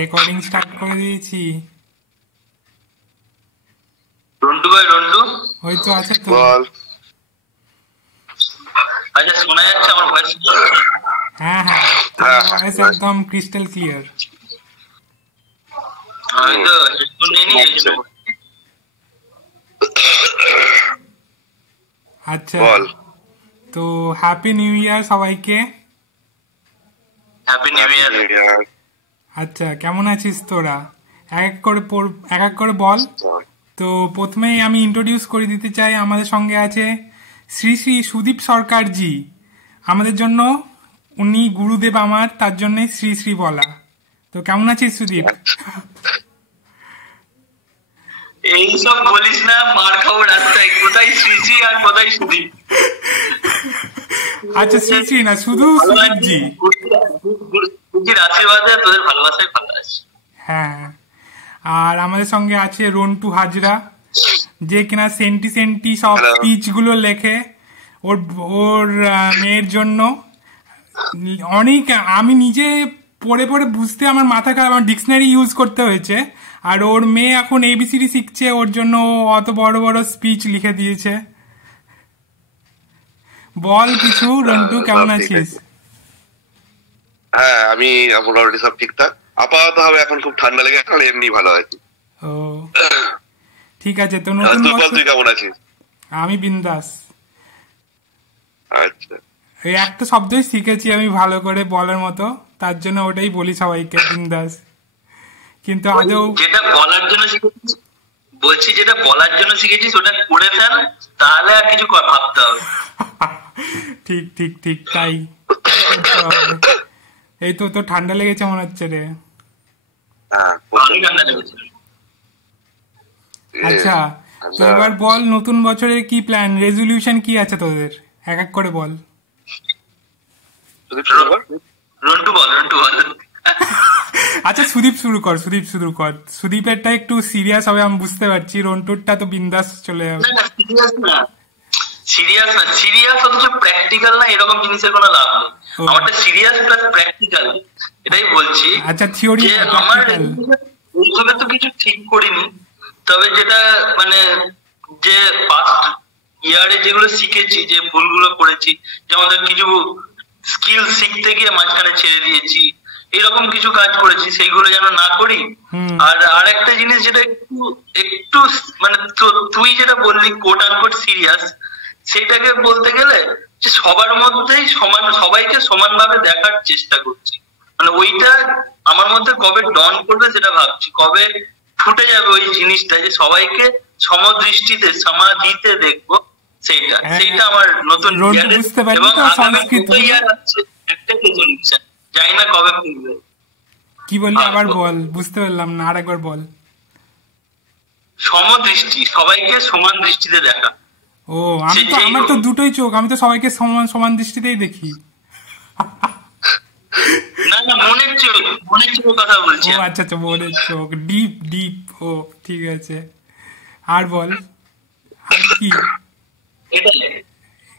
Recording start করে দিয়েছি। রন্টু ভাই, রন্টু ওই তো আছে তো। বল। আচ্ছা, শোনা যাচ্ছে আমার ভয়েস? হ্যাঁ হ্যাঁ, তোমার ভয়েস একদম ক্রিস্টাল ক্লিয়ার। আমি তো হেডফোন নিয়ে নিয়েছি। আচ্ছা, বল। তো হ্যাপি নিউ ইয়ার সবাইকে। হ্যাপি নিউ ইয়ার। আচ্ছা, কেমন আছিস তোরা? এক এক করে বল। তো প্রথমেই আমি ইন্ট্রোডিউস করে দিতে চাই, আমাদের সঙ্গে আছে শ্রী শ্রী সুদীপ সরকার জি। আমাদের জন্য উনি গুরুদেব আমার, তার জন্য শ্রী শ্রী বলা। তো কেমন আছিস সুদীপ? এইসব বলিস না, মার খাবো রাস্তায়। কোথায় শ্রী শ্রী আর কোথায় সুদীপ? আচ্ছা, শ্রী শ্রী না, শুধু সুদীপ জি। গুরুজির আশীর্বাদে তোদের ভালোবাসায় ভালো আছি। হ্যাঁ, আর আমাদের সঙ্গে আছে রন্টু হাজরা, যে কিনা সেন্টি সেন্টি সব স্পিচ গুলো লেখে ওর ওর মেয়ের জন্য। অনেক আমি নিজে পড়ে পড়ে বুঝতে আমার মাথা খারাপ, আমার ডিকশনারি ইউজ করতে হয়েছে। আর ওর মেয়ে এখন এবিসিডি শিখছে, ওর জন্য অত বড় বড় স্পিচ লিখে দিয়েছে। বল কিছু রন্টু, কেমন আছিস? হ্যাঁ, আমি মোটামুটি সব ঠিকঠাক। আপাতত হবে এখন খুব ঠান্ডা লেগে, এখন এমনি ভালো আছি। ও ঠিক আছে। তো নতুন তুই কেমন আছিস? আমি বিন্দাস। আচ্ছা, এই একটা শব্দই শিখেছি আমি ভালো করে বলার মতো, তার জন্য ওটাই বলি সবাইকে, বিন্দাস। কিন্তু আদৌ যেটা বলার জন্য শিখেছিস, বলছি যেটা বলার জন্য শিখেছিস ওটা করে ফেল, তাহলে আর কিছু ভাবতে হবে। ঠিক ঠিক ঠিক, তাই। এই তো তোর ঠান্ডা লেগেছে মনে হচ্ছে রে। আচ্ছা, তো এবার বল, নতুন বছরের কি প্ল্যান, রেজলিউশন কি আছে তোদের? এক এক করে বল। রন্টু বল, রন্টু বল। আচ্ছা, সুদীপ শুরু কর, সুদীপ শুরু কর। সুদীপেরটা একটু সিরিয়াস হবে আমি বুঝতে পারছি, রন্টুরটা তো বিন্দাস চলে যাবে। সিরিয়াস অথচ প্র্যাকটিক্যাল না, এরকম জিনিসের কোনো লাভ নেই। আমারটা সিরিয়াস প্লাস প্র্যাকটিক্যাল, এটাই বলছি। আচ্ছা, থিওরি আমার ওইভাবে তো কিছু ঠিক করিনি, তবে যেটা মানে যে ফার্স্ট ইয়ারে যেগুলো শিখেছি, যে ভুলগুলো করেছি, যেমন কিছু স্কিল শিখতে গিয়ে মাঝখানে ছেড়ে দিয়েছি, এরকম কিছু কাজ করেছি, সেইগুলো যেন না করি। আর একটা জিনিস যেটা একটু একটু মানে তুই যেটা বললি কোট আনকোট সিরিয়াস, সেটাকে বলতে গেলে যে সবার মধ্যেই সমান, সবাইকে সমানভাবে দেখার চেষ্টা করছি। মানে ওইটা আমার মধ্যে কবে ডন করবে সেটা ভাবছি, কবে ফুটে যাবে ওই জিনিসটা, যে সবাইকে সমদৃষ্টিতে সমাধিতে দেখবো, সেইটা আমার নতুন এবং একটা রেজলিউশন, জানি না কবে ফুটবে। কি বললি আবার বল, বুঝতে পারলাম না, আর একবার বল। সমদৃষ্টি, সবাইকে সমান দৃষ্টিতে দেখা। ও, আমার তো দুটোই চোখ, আমি তো সবাইকে সমান সমান দৃষ্টিতেই দেখি। না না, মনের চোখ, মনের চোখ কথা বলছি। ও আচ্ছা আচ্ছা, মনের চোখ, ডিপ ডিপ। ও ঠিক আছে, আর বল আর কি?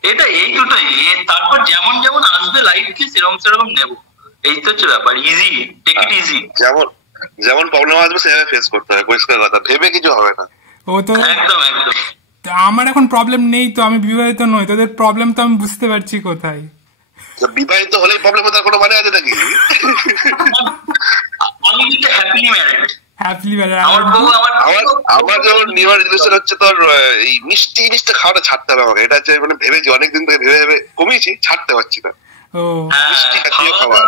এটা এই দুটোই, তারপর যেমন যেমন আসবে লাইফকে সেরকম সেরকম নেব, এই তো হচ্ছে ব্যাপার। Easy, take it easy. যেমন প্রবলেম আসবে সেভাবে ফেস করতে হবে, পরিষ্কার কথা, ভেবে কিছু হবে না। ও তো একদম একদম। আমার এখন প্রবলেম নেই তো, আমি বিবাহিত নই, তোদের প্রবলেম তো আমি বুঝতে পারছি কোথায়। বিবাহিত হলেই প্রবলেম, তার কোনো মানে আছে নাকি? আমি কিন্তু হ্যাপিলি ম্যারিড। Happily married. আমার যেমন নিউ ইয়ার রেজলিউশন হচ্ছে তোর এই মিষ্টি জিনিসটা খাওয়াটা ছাড়তে হবে আমাকে। এটা হচ্ছে মানে ভেবেছি অনেকদিন থেকে, ভেবে ভেবে কমিয়েছি, ছাড়তে পারছি না। ও, মিষ্টি খাওয়া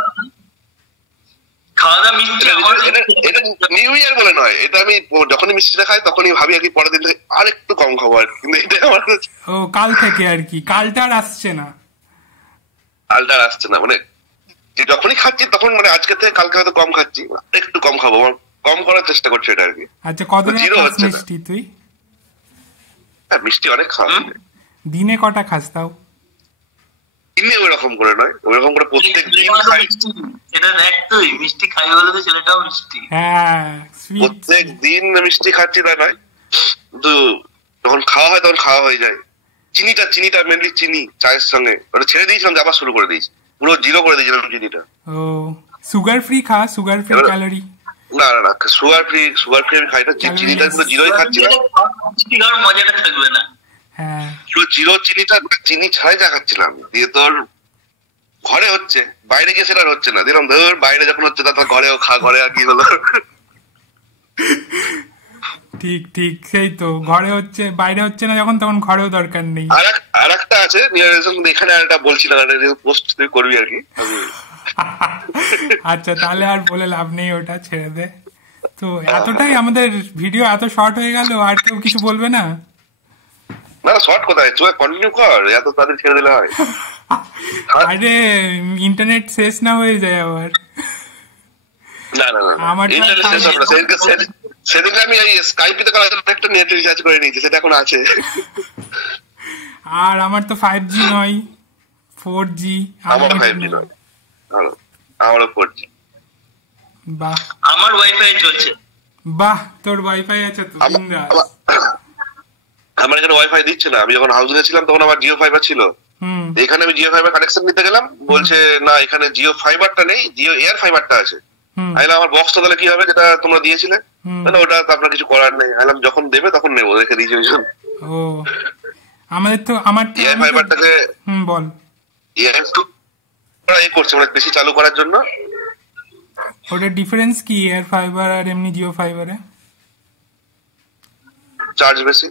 খাওয়া দাওয়া মিষ্টি, এটা নিউ ইয়ার বলে নয়, এটা আমি যখনই মিষ্টিটা খাই তখনই ভাবি আর কি পরের দিন থেকে আর একটু কম খাবো আর কি। কিন্তু এটা আমার কাল থেকে আর কি, কালটা আর আসছে না, কালটা আসছে না, মানে যে যখনই খাচ্ছি তখন মানে আজকে থেকে কালকে হয়তো কম খাচ্ছি, একটু কম খাবো, কম করার চেষ্টা করছি এটা আর কি। আচ্ছা, কতটা খাস মিষ্টি তুই? হ্যাঁ, মিষ্টি অনেক খাওয়া। দিনে কটা খাস তাও? দিনে ওইরকম করে নয়, ওইরকম করে প্রত্যেক দিন খাই। এটা দেখ, তুই মিষ্টি খাই বলে তো ছেলেটাও মিষ্টি। হ্যাঁ, প্রত্যেক দিন মিষ্টি খাচ্ছি তা নয়, কিন্তু যখন খাওয়া হয় তখন খাওয়া হয়ে যায়। চিনিটা মেনলি চিনি চায়ের সঙ্গে ওটা ছেড়ে দিয়েছিলাম, আবার শুরু করে দিয়েছি, পুরো জিরো করে দিয়েছিলাম চিনিটা। ও, সুগার ফ্রি খা, সুগার ফ্রি ক্যালোরি। না না না, সুগার ফ্রি আমি খাই না, চিনিটা পুরো জিরোই খাচ্ছি না, মজাটা থাকবে না। হ্যাঁ পুরো জিরো চিনিটা, চিনি ছাড়াই চা খাচ্ছিলাম। দিয়ে তোর ঘরে হচ্ছে, বাইরে গিয়ে সেটা হচ্ছে না, দিলাম ধর বাইরে যখন হচ্ছে তারপর ঘরেও খা, ঘরে আর কি হলো। ঠিক ঠিক, সেই তো, ঘরে হচ্ছে বাইরে হচ্ছে না যখন, তখন ঘরেও দরকার নেই। আর একটা আছে এখানে, আর একটা বলছি না, পোস্ট তুই করবি আর কি। আচ্ছা তাহলে আর বলে লাভ নেই, ওটা ছেড়ে দে। তো এতটাই আমাদের ভিডিও এত শর্ট হয়ে গেল, আর কেউ কিছু বলবে না? না শর্ট কোথায়, তুই কন্টিনিউ কর, এত তাদের ছেড়ে দিলে হয়? আরে ইন্টারনেট শেষ না হয়ে যায় আবার। না না না, আমার ইন্টারনেট শেষ হবে না। সেদিন আমি এই স্কাইপিতে করার জন্য একটা নেট রিচার্জ করে নিয়েছি, সেটা এখন আছে। আর আমার তো 5G নয়, 4G। আমার 5G নয়, আমারও 4G। বাহ, আমার ওয়াইফাই চলছে। বাহ, তোর ওয়াইফাই আছে তো? আমার এখানে ওয়াইফাই দিচ্ছে না। আমি যখন হাউসে ছিলাম তখন আমার জিও ফাইবার ছিল, এখানে আমি জিও ফাইবার কানেকশন নিতে গেলাম, বলছে না এখানে জিও ফাইবারটা নেই, জিও এয়ার ফাইবারটা আছে। আমার বক্সটা তাহলে কি হবে, যেটা তোমরা দিয়েছিলে? ওটা তো আপনার কিছু করার নেই। যখন দেবে তখন নেবো, রেখে দিয়েছি। ও আমাদের তো, আমার এয়ার ফাইবারটাকে বল এ করছে মানে বেশি চালু করার জন্য। ওটার ডিফারেন্স কি এয়ার ফাইবার আর এমনি জিও ফাইবারে? চার্জ বেশি।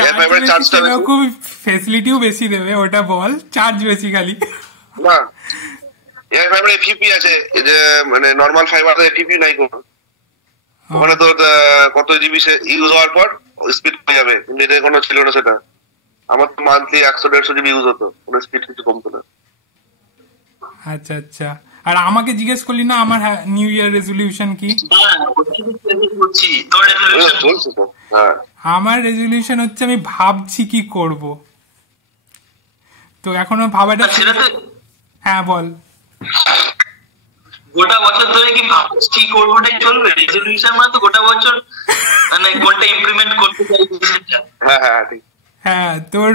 এয়ার ফাইবার চার্জটা খুব ফ্যাসিলিটিও বেশি দেবে, ওটা বল, চার্জ বেশি খালি না। এয়ার ফাইবার এফপিপি আছে, এই যে মানে নরমাল ফাইবার এফপিপি নাই কোনো। ওখানে তো কত জিবি ইউজ হওয়ার পর স্পিড কমে যাবে, কিন্তু এটা কোনো ছিল না সেটা। আমার তো মান্থলি 100-150 জিবি ইউজ হতো, কোনো স্পিড কিছু কমতো না। আচ্ছা আচ্ছা। আর আমাকে জিজ্ঞেস করলি না আমার নিউ ইয়ার রেজলিউশন কি? আমার রেজলিউশন হচ্ছে আমি ভাবছি কি করব, তো এখনো ভাবাটা। হ্যাঁ বল। গোটা বছর ধরে কি ভাবছি কি করবোটাই চলবে? রেজলিউশন মানে তো গোটা বছর মানে কোনটা ইমপ্লিমেন্ট করতে চাইছি সেটা। হ্যাঁ তোর,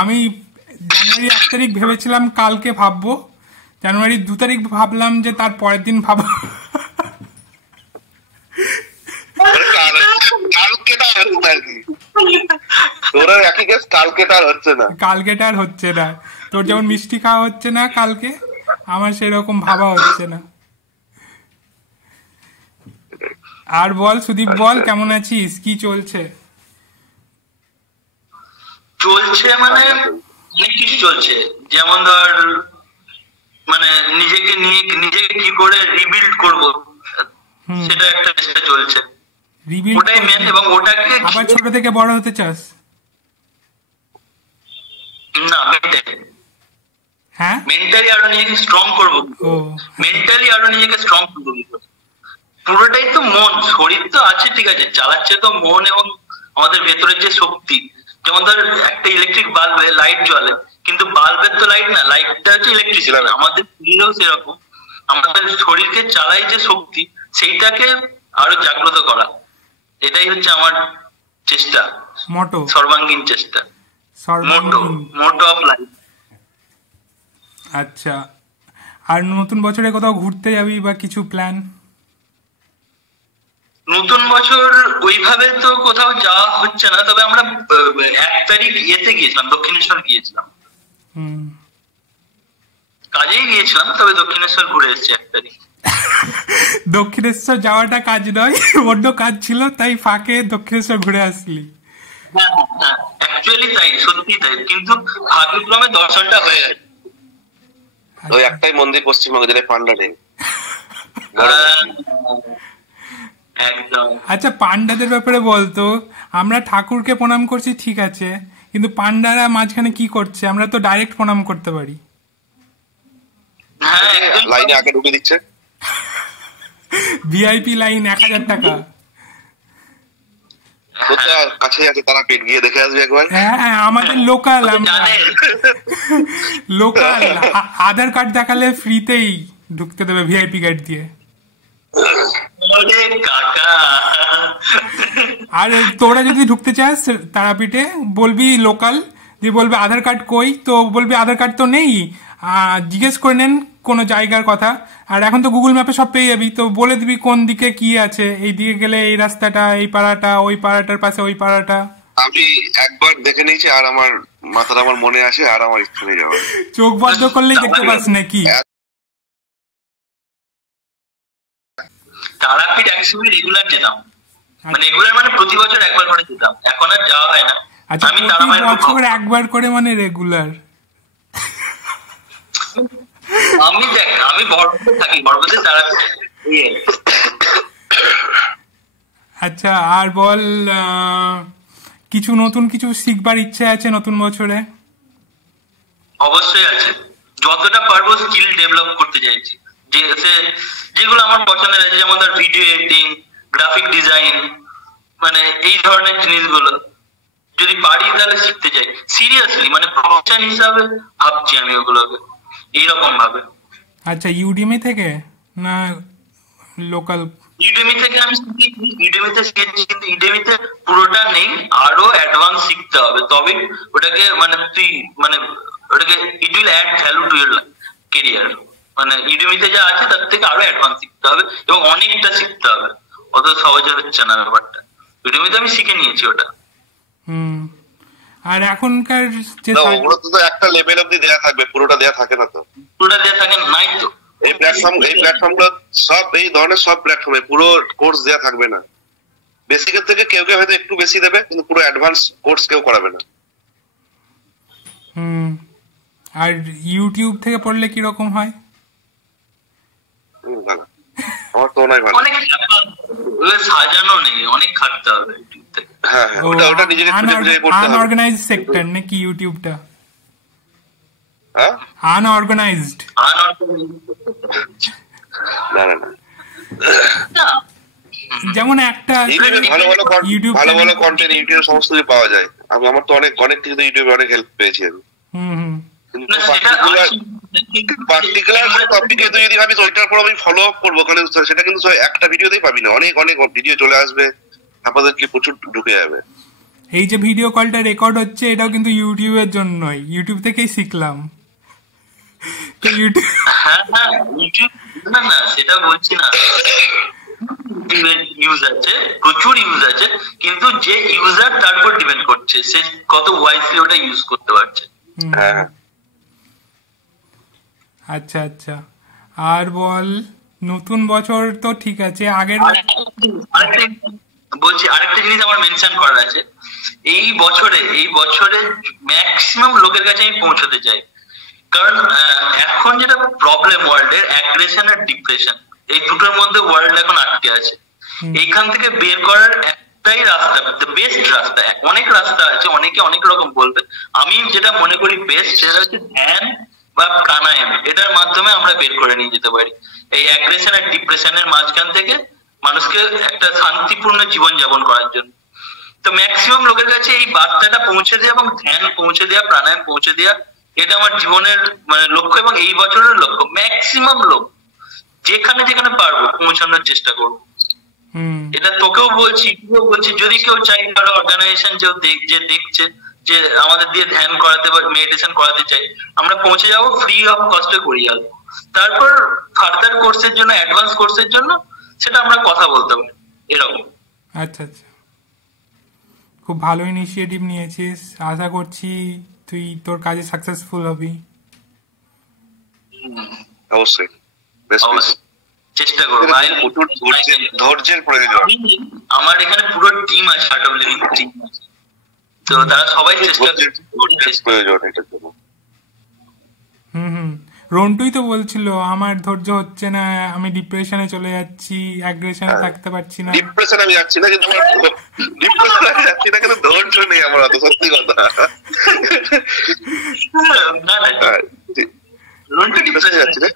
আমি জানুয়ারি 1 তারিখ ভেবেছিলাম কালকে ভাববো, জানুয়ারি 2 তারিখ ভাবলাম যে তার পরের দিন ভাবো। কালকেটা আর হচ্ছে না, তোর যেমন মিষ্টি খাওয়া হচ্ছে না কালকে, আমার সেরকম ভাবা হচ্ছে না। আর বল সুদীপ, বল কেমন আছিস, কি চলছে? চলছে মানে অনেক কিছু চলছে, যেমন ধর মানে নিজেকে নিয়ে নিজেকে কি করে রিবিল্ড করব সেটা একটা চেষ্টা চলছে, ওটাই মেন। এবং ওটাকে আবার ছোট থেকে বড় হতে চাস? না, মেন্টালি আরো নিজেকে স্ট্রং করবো, মেন্টালি আরো নিজেকে স্ট্রং করবো। পুরোটাই তো মন, শরীর তো আছে ঠিক আছে, চালাচ্ছে তো মন এবং আমাদের ভেতরের যে শক্তি। যেমন ধর একটা ইলেকট্রিক বাল্বে লাইট জ্বলে, কিন্তু বাল্বের তো লাইট না, লাইটটা হচ্ছে ইলেকট্রিসিটি। আমাদের শরীরেও সেরকম, আমাদের শরীরকে চালাই যে শক্তি, সেইটাকে আরো জাগ্রত করা, এটাই হচ্ছে আমার চেষ্টা, মোটো, সর্বাঙ্গীন চেষ্টা, মোটো অফ লাইফ। আচ্ছা, আর নতুন বছরে কোথাও ঘুরতে যাবি বা কিছু প্ল্যান? নতুন বছর ওইভাবে তো কোথাও যাওয়া হচ্ছে না, তবে আমরা 1 তারিখ ইয়েতে গিয়েছিলাম, দক্ষিণেশ্বর গিয়েছিলাম, কাজেই গিয়েছিলাম, তবে দক্ষিণেশ্বর ঘুরে এসেছি 1 তারিখ। দক্ষিণেশ্বর যাওয়াটা কাজ নয়, অন্য কাজ ছিল, তাই ফাঁকে দক্ষিণেশ্বর ঘুরে আসলি। হ্যাঁ হ্যাঁ, অ্যাকচুয়ালি তাই, সত্যি তাই, কিন্তু ভাগ্যক্রমে দর্শনটা হয়ে গেছে। ওই একটাই মন্দির পশ্চিমবঙ্গে, যেটা পান্ডা নেই। আচ্ছা, পান্ডাদের ব্যাপারে বলতো, আমরা ঠাকুরকে প্রণাম করছি ঠিক আছে, কিন্তু পান্ডারা মাঝখানে কি করছে? আমরা তো ডাইরেক্ট প্রণাম করতে পারি। লাইনে আগে ঢুকে দিচ্ছে, ভিআইপি লাইন 1000 টাকা। কাছে আছে, তারা পেট গিয়ে দেখে আসবে একবার। হ্যাঁ, আমাদের লোকাল, লোকাল আধার কার্ড দেখালে ফ্রিতেই ঢুকতে দেবে ভিআইপি কার্ড দিয়ে। আর তোরা যদি ঢুকতে চাস তারাপীঠে, বলবি লোকাল, দিয়ে বলবে আধার কার্ড কই, তো বলবি আধার কার্ড তো নেই, জিজ্ঞেস করে নেন কোনো জায়গার কথা, আর এখন তো গুগল ম্যাপে সব পেয়ে যাবি, তো বলে দিবি কোন দিকে কি আছে, এই দিকে গেলে এই রাস্তাটা, এই পাড়াটা, ওই পাড়াটার পাশে ওই পাড়াটা। আমি একবার দেখে নিয়েছি আর আমার মাথাটা আমার মনে আসে আর আমার ইচ্ছে নেই যাওয়ার। চোখ বন্ধ করলেই দেখতে পাস নাকি? তারাপীঠ একসময় রেগুলার যেতাম, মানে রেগুলার মানে প্রতি বছর একবার করে যেতাম, এখন আর যাওয়া হয় না। আচ্ছা, আমি প্রতি বছর একবার করে মানে রেগুলার? আমি দেখ, আমি বরপথে থাকি, বরপথে তারাপীঠ। আচ্ছা, আর বল, কিছু নতুন কিছু শিখবার ইচ্ছে আছে নতুন বছরে? অবশ্যই আছে, যতটা পারবো স্কিল ডেভেলপ করতে চাইছি, যেগুলো আমার পছন্দের আছে, যেমন ধর ভিডিও এডিটিং, গ্রাফিক ডিজাইন, মানে এই ধরনের জিনিসগুলো যদি পারি তাহলে শিখতে চাই সিরিয়াসলি, মানে প্রফেশন হিসাবে ভাবছি আমি ওগুলোকে এইরকম ভাবে। আচ্ছা, ইউডিমি থেকে না লোকাল? ইউডেমি থেকে আমি শিখেছি, ইউডেমিতে শিখেছি, কিন্তু ইউডেমিতে পুরোটা নেই, আরো অ্যাডভান্স শিখতে হবে, তবে ওটাকে মানে তুই মানে ওটাকে it will add value to your career. মানে ইউডেমিতে যা আছে তার থেকে আরো অ্যাডভান্স শিখতে হবে এবং অনেকটা শিখতে হবে, অত সহজে হচ্ছে না ব্যাপারটা। ইউডেমিতে আমি শিখে নিয়েছি ওটা। আর এখনকার যে ওগুলো তো একটা লেভেল অবধি দেয়া থাকবে, পুরোটা দেয়া থাকে না তো। পুরোটা দেয়া থাকে নাই তো। এই প্ল্যাটফর্মগুলো সব এই ধরনের সব প্ল্যাটফর্মে পুরো কোর্স দেয়া থাকবে না। বেসিকের থেকে কেউ কেউ হয়তো একটু বেশি দেবে, কিন্তু পুরো অ্যাডভান্স কোর্স কেউ করাবে না। আর ইউটিউব থেকে পড়লে কি রকম হয়? ভালো, আমার তো নয় ভালো। অনেক সাজানো নেই, অনেক খাটতে হবে ইউটিউব থেকে। হ্যাঁ, ওটা নিজেকে খুঁজে খুঁজে করতে হবে। আনঅর্গানাইজড সেক্টর নাকি ইউটিউবটা? হ্যাঁ, আনঅর্গানাইজড। না না না, যেমন একটা ভালো ভালো কন্টেন্ট ইউটিউবে সমস্ত কিছু পাওয়া যায়। আমার তো অনেক কিছু ইউটিউবে অনেক হেল্প পেয়েছি আমি। কিন্তু পার্টিকুলার টপিকে তুই যদি ভাবিস ওইটার পর আমি ফলো আপ করবো, কারণ সেটা কিন্তু একটা ভিডিওতেই পাবি না, অনেক ভিডিও চলে আসবে, আপনাদের কি প্রচুর ঢুকে যাবে। এই যে ভিডিও কলটা রেকর্ড হচ্ছে, এটাও কিন্তু ইউটিউবের জন্যই, ইউটিউব থেকেই শিখলাম। না সেটা বলছি না, ইউজ আছে, প্রচুর ইউজ আছে, কিন্তু যে ইউজার তার উপর ডিপেন্ড করছে সে কত ওয়াইজলি ওটা ইউজ করতে পারছে। হ্যাঁ, আচ্ছা আচ্ছা, আর বল, নতুন বছর তো ঠিক আছে, আগের বলছি আরেকটা জিনিস আমার মেনশন করার আছে। এই বছরে ম্যাক্সিমাম লোকের কাছে আমি পৌঁছতে চাই, কারণ এখন যেটা প্রবলেম ওয়ার্ল্ডের, অ্যাগ্রেশন আর ডিপ্রেশন, এই দুটোর মধ্যে ওয়ার্ল্ড এখন আটকে আছে। এইখান থেকে বের করার একটাই রাস্তা, দ্য বেস্ট রাস্তা, অনেক রাস্তা আছে, অনেকে অনেক রকম বলবে, আমি যেটা মনে করি বেস্ট সেটা হচ্ছে ধ্যান বা প্রাণায়াম। এটার মাধ্যমে আমরা বের করে নিয়ে যেতে পারি এই অ্যাগ্রেশন আর ডিপ্রেশনের মাঝখান থেকে মানুষকে একটা শান্তিপূর্ণ জীবন যাপন করার জন্য। তো ম্যাক্সিমাম লোকের কাছে এই বার্তাটা পৌঁছে দেওয়া এবং ধ্যান পৌঁছে দেওয়া, প্রাণায়াম পৌঁছে দেওয়া, এটা আমার জীবনের মানে লক্ষ্য এবং এই বছরের লক্ষ্য। ম্যাক্সিমাম লোক যেখানে যেখানে পারবো পৌঁছানোর চেষ্টা করবো। এটা তোকেও বলছি, যদি কেউ চাই, কারো অর্গানাইজেশন যে দেখছে যে আমাদের দিয়ে ধ্যান করাতে বা মেডিটেশন করাতে চাই, আমরা পৌঁছে যাবো, ফ্রি অফ কস্টে করিয়ে আসবো। তারপর ফার্দার কোর্সের জন্য, অ্যাডভান্স কোর্সের জন্য সেটা আমরা কথা বলতে পারি, এরকম। আচ্ছা আচ্ছা, খুব ভালো ইনিশিয়েটিভ নিয়েছিস, আশা করছি তুই তোর কাজে সাকসেসফুল হবি। অবশ্যই চেষ্টা করবো। ধৈর্যের প্রয়োজন। আমার এখানে পুরো টিম আছে, টিম আছে, তো তারা সবাই চেষ্টা প্রয়োজন এটার জন্য। রন্টুই তো বলছিল আমার ধৈর্য হচ্ছে না, আমি ডিপ্রেশনে চলে যাচ্ছি, অ্যাগ্রেশনে থাকতে পারছি না। ডিপ্রেশনে আমি যাচ্ছি না, কিন্তু ধৈর্য নেই আমার, অত সত্যি কথা। রন্টু ডিপ্রেশনে যাচ্ছি না,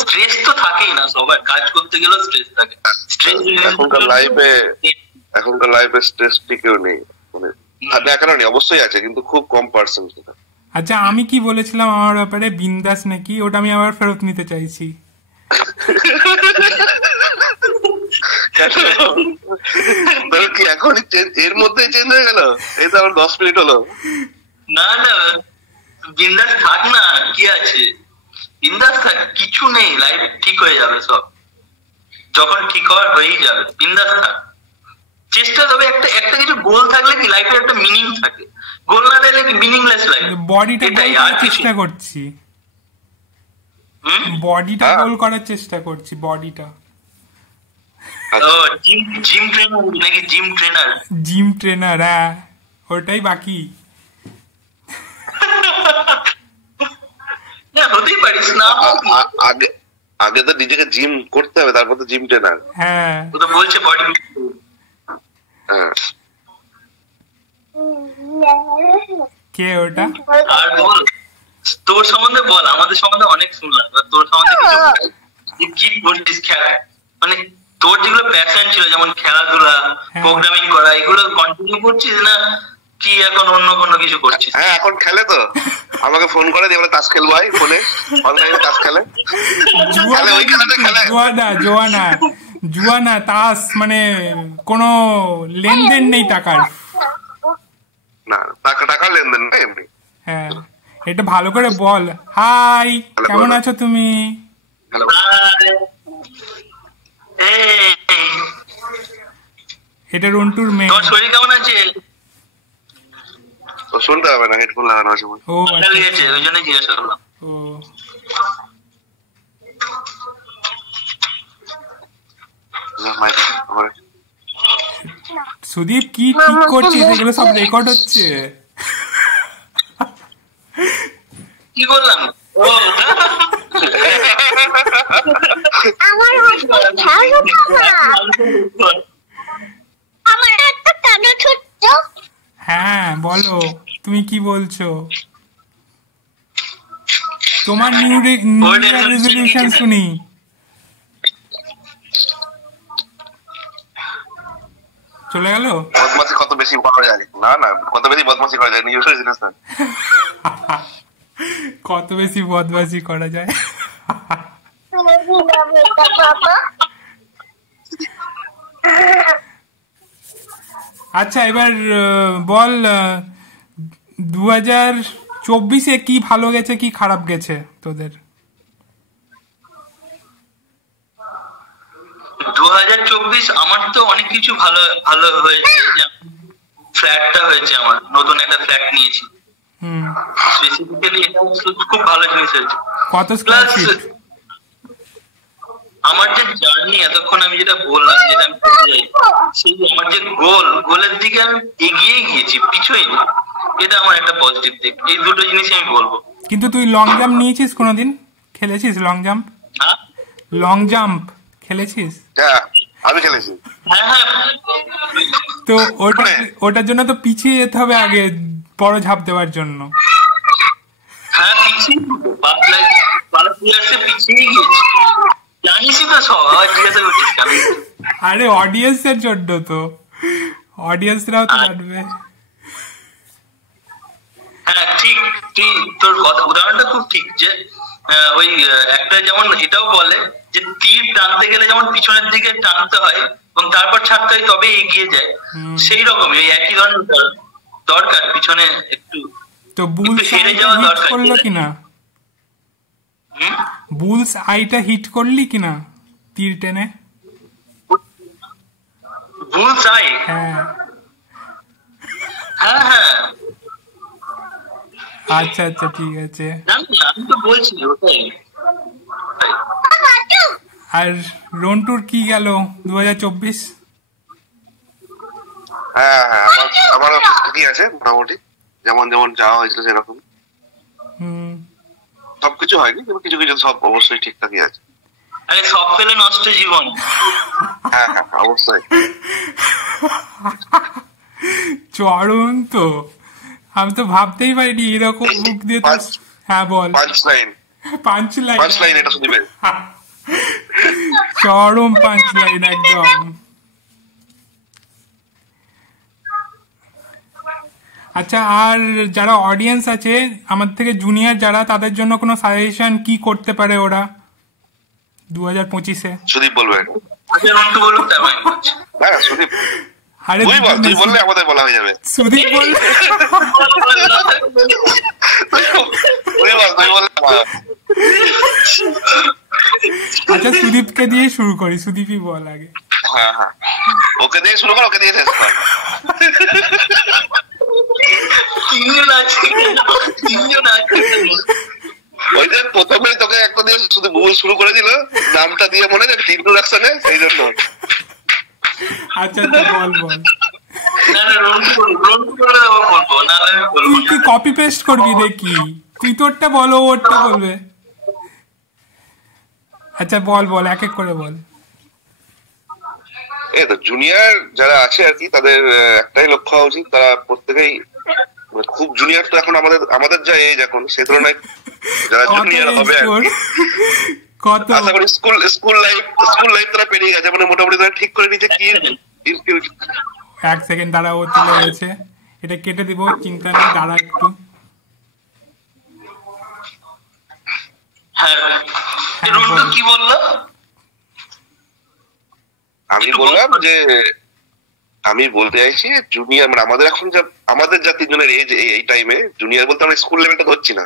স্ট্রেস তো থাকেই না, সবার কাজ করতে গেলেও স্ট্রেস থাকে। এখনকার লাইফে স্ট্রেস টিকেও নেই, মানে দেখানো নেই, অবশ্যই আছে, কিন্তু খুব কম পার্সেন্ট। আচ্ছা, আমি কি বলেছিলাম আমার ব্যাপারে, বিন্দাস নাকি, ওটা আমি আবার ফেরত নিতে চাইছি। কি এখন এর মধ্যে চেঞ্জ হয়ে গেল? এই তো আমার 10 মিনিট হলো। না বিন্দাস থাক না, কি আছে, বিন্দাস থাক, কিছু নেই, লাইফ ঠিক হয়ে যাবে সব, যখন ঠিক হওয়ার হয়েই যাবে, বিন্দাস থাক। চেষ্টা, তবে একটা একটা কিছু গোল থাকলে কি লাইফে একটা মিনিং থাকে, গোল না থাকলে কি মিনিংলেস লাইফ। বডিটা গোল করার চেষ্টা করছি, বডিটা গোল করার চেষ্টা করছি, বডিটা। জিম ট্রেনার নাকি? জিম ট্রেনার, জিম ট্রেনার, হ্যাঁ ওটাই বাকি। হতেই পারিস না, আগে তো নিজেকে জিম করতে হবে, তারপর তো জিম ট্রেনার। হ্যাঁ ও তো বলছে বডি। কে ওটা? আর বল, তোর সম্বন্ধে বল, আমাদের সম্বন্ধে অনেক শুনলাম, তোর সম্বন্ধে কি করছিস, খেলা মানে তোর যেগুলো প্যাশন ছিল, যেমন খেলাধুলা, প্রোগ্রামিং করা, এগুলো কন্টিনিউ করছিস না কি এখন অন্য কোনো কিছু করছিস? হ্যাঁ এখন খেলে তো, আমাকে ফোন করে দিয়ে বলে তাস খেলবো, ভাই ফোনে অনলাইনে তাস খেলে। জুয়া না, তাস, মানে কোনো লেনদেন নেই টাকার, না টাকার লেনদেন না এমনি। হ্যাঁ এটা ভালো করে বল। হাই, কেমন আছো তুমি? এটা রন্টুর মেয়ে। তোর শরীর কেমন আছে? শুনতে হবে না, হেডফোন লাগানো আছে। ও আচ্ছা, ওই জন্য জিজ্ঞাসা করলাম। ও সুদীপ, কি ঠিক করছিস? এগুলো সব রেকর্ড হচ্ছে। কি করলাম? হ্যাঁ বলো, তুমি কি বলছো? তোমার নিউ রেজলিউশন শুনি। চলে গেল? বদমাশি কত বেশি করা যায়? না কত বেশি বদমাশি করা যায়, নিজস্ব জিনিস না। কত বেশি বদমাশি করা যায়। আচ্ছা এবার বল, 2024-এ কি ভালো গেছে কি খারাপ গেছে তোদের? 2024 আমার তো অনেক কিছু ভালো ভালো হয়েছে, ফ্ল্যাটটা হয়েছে, আমার নতুন একটা ফ্ল্যাট নিয়েছি, স্পেসিফিক্যালি এটা খুব ভালো জিনিস হয়েছে। কত স্কয়ার ফিট? আমার যে জার্নি, এতক্ষণ আমি যেটা বললাম, যেটা আমি সেই আমার যে গোলের দিকে আমি এগিয়ে গিয়েছি, পিছুই না, এটা আমার একটা পজিটিভ দিক। এই দুটো জিনিসই আমি বলবো। কিন্তু তুই লং জাম্প নিয়েছিস কোনোদিন? খেলেছিস লং জাম্প? হ্যাঁ, লং জাম্প খেলেছিস? হ্যাঁ আমি খেলেছি। হ্যাঁ তো ওটার জন্য তো পিছিয়ে যেতে হবে আগে, বড় ঝাঁপ দেওয়ার জন্য। হ্যাঁ পিছিয়ে পিছিয়ে গিয়েছি, জানিসই তো সব, জিজ্ঞাসা করছিস কেন? আরে অডিয়েন্স এর জন্য তো, অডিয়েন্সরাও তো জানবে। হ্যাঁ ঠিক, তুই তোর কথা উদাহরণটা খুব ঠিক, যে ওই একটা যেমন এটাও বলে যে তীর টানতে গেলে যেমন পিছনের দিকে টানতে হয় এবং তারপর ছাড়তে হয়, তবে এগিয়ে যায়, সেই রকমই এই একই ধরনের দরকার, পিছনে একটু তো বুলস হেরে যাওয়া দরকার। করলো কিনা? বুলস আইটা হিট করলি কিনা তীর টেনে? Bull's I? হ্যাঁ হ্যাঁ হ্যাঁ। আচ্ছা আচ্ছা ঠিক আছে। আমি তো বলছি ওটাই। আর রন্টুর কি গেল 2024? হ্যাঁ হ্যাঁ আমার ঠিকই আছে মোটামুটি, যেমন যাওয়া হয়েছিল সেরকম। সবকিছু হয়নি, কিন্তু কিছু কিছু সব অবশ্যই ঠিকঠাকই আছে। আরে সব পেলে নষ্ট জীবন। হ্যাঁ হ্যাঁ অবশ্যই। চরম তো, আমি তো ভাবতেই পারিনি এরকম মুখ দিয়ে তো। হ্যাঁ বল। পাঁচ লাইন এটা শুনবে, চরম 5 লাইন একদম। আচ্ছা, আর যারা অডিয়েন্স আছে আমার থেকে জুনিয়র যারা, তাদের জন্য কোনো সাজেশন কি করতে পারে ওরা 2025-এ? সুদীপ বলবে। সুদীপ। আরে তুই বল, তুই বললে আমাদের বলা হয়ে যাবে। সুদীপ বল। তুই বল, তুই বললে আচ্ছা সুদীপকে দিয়ে শুরু করি, সুদীপই বল আগে। হ্যাঁ হ্যাঁ, ওকে দিয়ে শুরু কর, ওকে দিয়ে শেষ কর। ওই যে প্রথমে তোকে একটা দিয়ে শুধু ভুল শুরু করে দিল, নামটা দিয়ে মনে হয় ইন্ট্রোডাকশনে, সেই জন্য। আচ্ছা তো বল বল। তুই তুই কপি পেস্ট করবি দেখি, তুই তোরটা বলো, ওরটা বলবে। আচ্ছা বল বল, এক এক করে বল। এই তো জুনিয়র যারা আছে আর কি, তাদের একটাই লক্ষ্য হওয়া উচিত, তারা প্রত্যেকেই খুব জুনিয়র তো এখন আমাদের আমাদের যা এজ এখন, সে তুলনায় যারা জুনিয়র হবে আর কি, কত আশা করি স্কুল লাইফ তারা পেরিয়ে গেছে, মানে মোটামুটি তারা ঠিক করে নিয়েছে কি। এক সেকেন্ড দাঁড়া, ও চলে গেছে, এটা কেটে দিব, চিন্তা নেই, দাঁড়া একটু। রন্টু কি বললো? আমি বললাম যে আমি বলতে চাইছি জুনিয়র মানে আমাদের এখন যা আমাদের যা তিনজনের এজ এই টাইমে, জুনিয়র বলতে আমরা স্কুল লেভেলটা ধরছি না,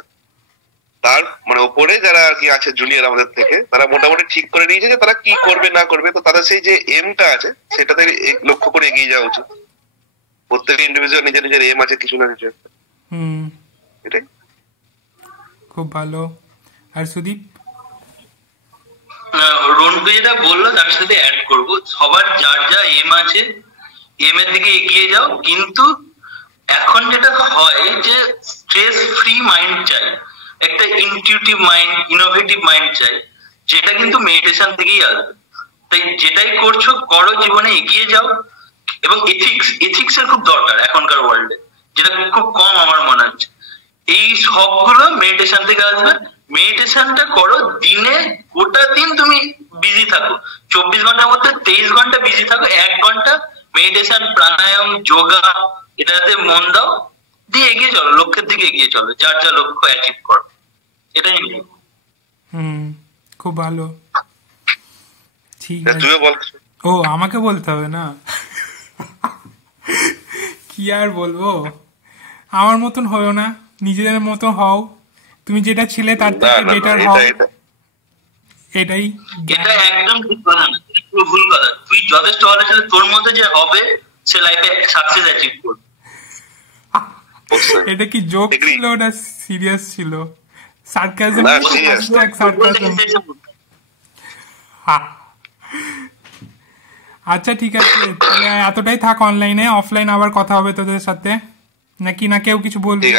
তার মানে ওপরে যারা আর কি আছে জুনিয়র আমাদের থেকে, তারা মোটামুটি ঠিক করে নিয়েছে যে তারা কি করবে না করবে। তো তাদের সেই যে এমটা আছে সেটাতে লক্ষ্য করে এগিয়ে যাওয়া উচিত। প্রত্যেকের ইন্ডিভিজুয়াল নিজের নিজের এম আছে কিছু না কিছু একটা। এটাই খুব ভালো। আর সুদীপ? রন্টু যেটা বললো তার সাথে অ্যাড করবো, সবার যার যা এম আছে এম এর দিকে এগিয়ে যাও, কিন্তু এখন যেটা হয় যে স্ট্রেস ফ্রি মাইন্ড চাই, একটা ইনটিউটিভ মাইন্ড, ইনোভেটিভ মাইন্ড চাই, যেটা কিন্তু মেডিটেশন থেকেই আসবে। তাই যেটাই করছো করো, জীবনে এগিয়ে যাও। এবং এথিক্স এর খুব দরকার এখনকার ওয়ার্ল্ডে, যেটা খুব কম আমার মনে হচ্ছে। এই সবগুলো মেডিটেশন থেকে আসবে। মেডিটেশনটা করো, দিনে গোটা দিন তুমি বিজি থাকো, 24 ঘন্টার মধ্যে 23 ঘন্টা বিজি থাকো, 1 ঘন্টা মেডিটেশন, প্রাণায়াম, যোগা এটাতে মন দাও, দিয়ে এগিয়ে চলো, লক্ষ্যের দিকে এগিয়ে চলো, যার যা লক্ষ্য অ্যাচিভ করো। এটাই খুব ভালো। ঠিক আছে, তুইও বল। ও আমাকে বলতে হবে না? কি আর বলবো, আমার মতন হও না, নিজেদের মতো হও, তুমি যেটা ছিলে তার থেকে বেটার হও, এটাই। এটা একদম ঠিক কথা না, পুরো ভুল কথা। তুই যথেষ্ট ভালো ছিল, তোর মধ্যে যে হবে সে লাইফে সাকসেস অ্যাচিভ করবে। এটা কি জোক ছিল না সিরিয়াস ছিল? Sarcasm, sarcasm. আচ্ছা ঠিক আছে, তাহলে এতটাই থাক অনলাইনে, অফলাইন আবার কথা হবে তোদের সাথে, নাকি না কেউ কিছু বলবি?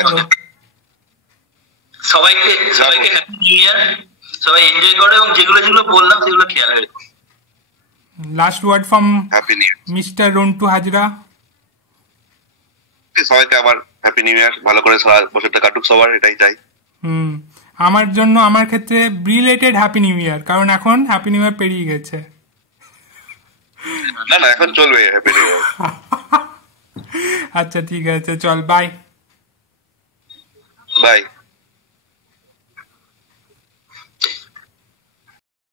সবাইকে হ্যাপি নিউ ইয়ার, সবাই এনজয় করো, এবং যেগুলো যেগুলো বললাম সেগুলো খেয়াল রেখো। Last word from happy new year mister Rontu Hazra. সবাইকে আবার হ্যাপি নিউ ইয়ার, ভালো করে সারা বছরটা কাটুক সবার, এটাই চাই। আমার জন্য, আমার ক্ষেত্রে রিলেটেড হ্যাপি নিউ ইয়ার, কারণ এখন হ্যাপি নিউ ইয়ার পেরিয়ে গেছে। না না, এখন চলবে হ্যাপি নিউ ইয়ার। আচ্ছা ঠিক আছে, চল, বাই বাই।